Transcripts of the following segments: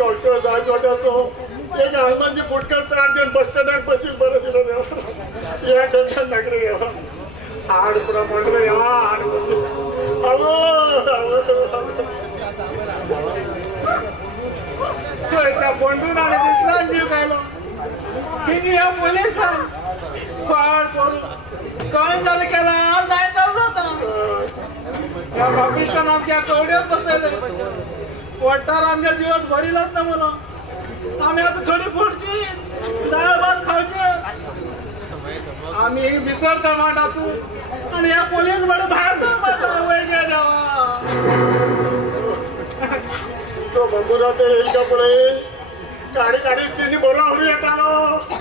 Doctor एक हनुमानजी फुटकर त्रास बस स्टँडात बसील बरं देवा या टेन्शन नागरे देवा हाड पुरा म्हणलं यार त्या बंडून आणि दिसला जीव गायला तिने या पोलिसां फाड पडून कळण झालं केला जायचं होता या बापीच्या आमच्या कवड्यात बसायला वट्टार आमच्या जीवात भरीलाच ना म्हणून आम्ही आता थोडी पुढची डाळ भात खायचे आम्ही भीतर टमाटातून आणि या पोलीस मध्ये बाहेर वैद्य द्यावा तो बंबूरा ते येईल का पुढे गाडी गाडी तिने बरोबर येतात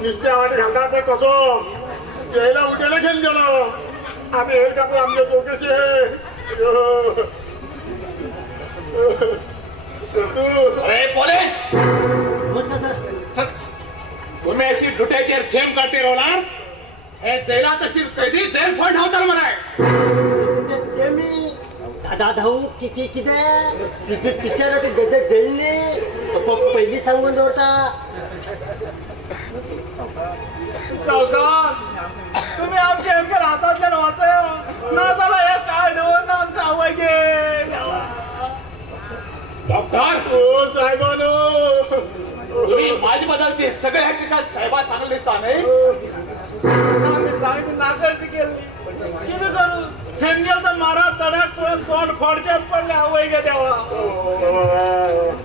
निस्त्या वाटी घालतात ते कसं यायला उठ्याला घेऊन गेलो आम्ही येईल का पण आमच्या चौकशी अरे पोलीस तुम्ही अशी लुटायची झेम करते रोलार हे जैला तशी कधी जैल फंड होता म्हणाय ते मी दादा धाऊ किती पिक्चर जैलने पहिली सांगून होता सावकार तुम्ही आमच्या एमके हातातल्या वाचा ना झाला या काय ना आमचा आवाज डॉक्टर हो साहेबानो तुम्ही माझी बदलची सगळे हकीकत साहेबा सांगले दिसता नाही आम्ही सांगितलं नाकारची केली किती करू हेंगेलचा मारा तडाक पडून तोंड फडच्यात पडले हवय गे देवा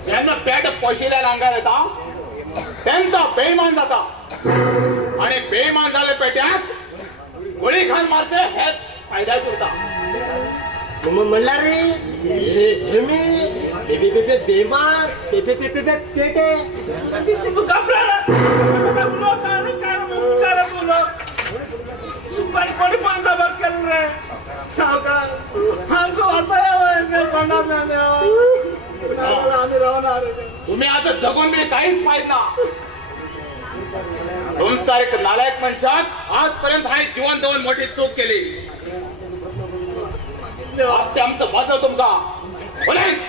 ज्यांना पॅट पैशाला लांगार येता त्यांचा बेईमान जाता आणि बेईमान झाले पेट्यात गोळी घाल मारते हे फायद्याच होता म्हणला रे हे मी बेमान पेटे तू घाबरा कोणी पांढरा बघ केलं रे सावकार आमचं आम्ही राहणार तुम्ही आता जगून मी काहीच पाहिजे ना तुमसारख नालायक मनुष्यात आजपर्यंत हा जीवन देऊन मोठी चूक केली ते आमचं वाचव तुमका पोलीस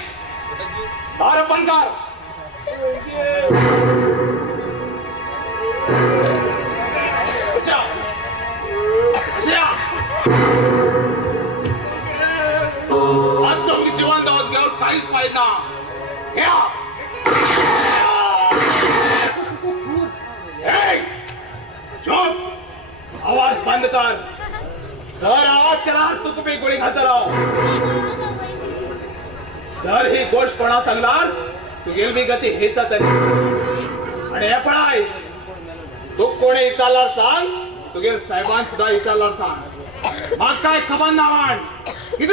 दार बंद कर उठा. उठा. आज तुम्ही जीवन देऊन घेऊन काहीच पाहिजे ना घ्या चुप आवाज बंद कर जर आवाज केला तर तुम्ही गोळी घालता राव जर ही गोष्ट कोणा सांगणार तुझी मी गती हेच तरी आणि हे पण आहे तू कोणी विचारला सांग तुझे साहेबांन सुद्धा विचारला सांग मग काय खबर ना मान किती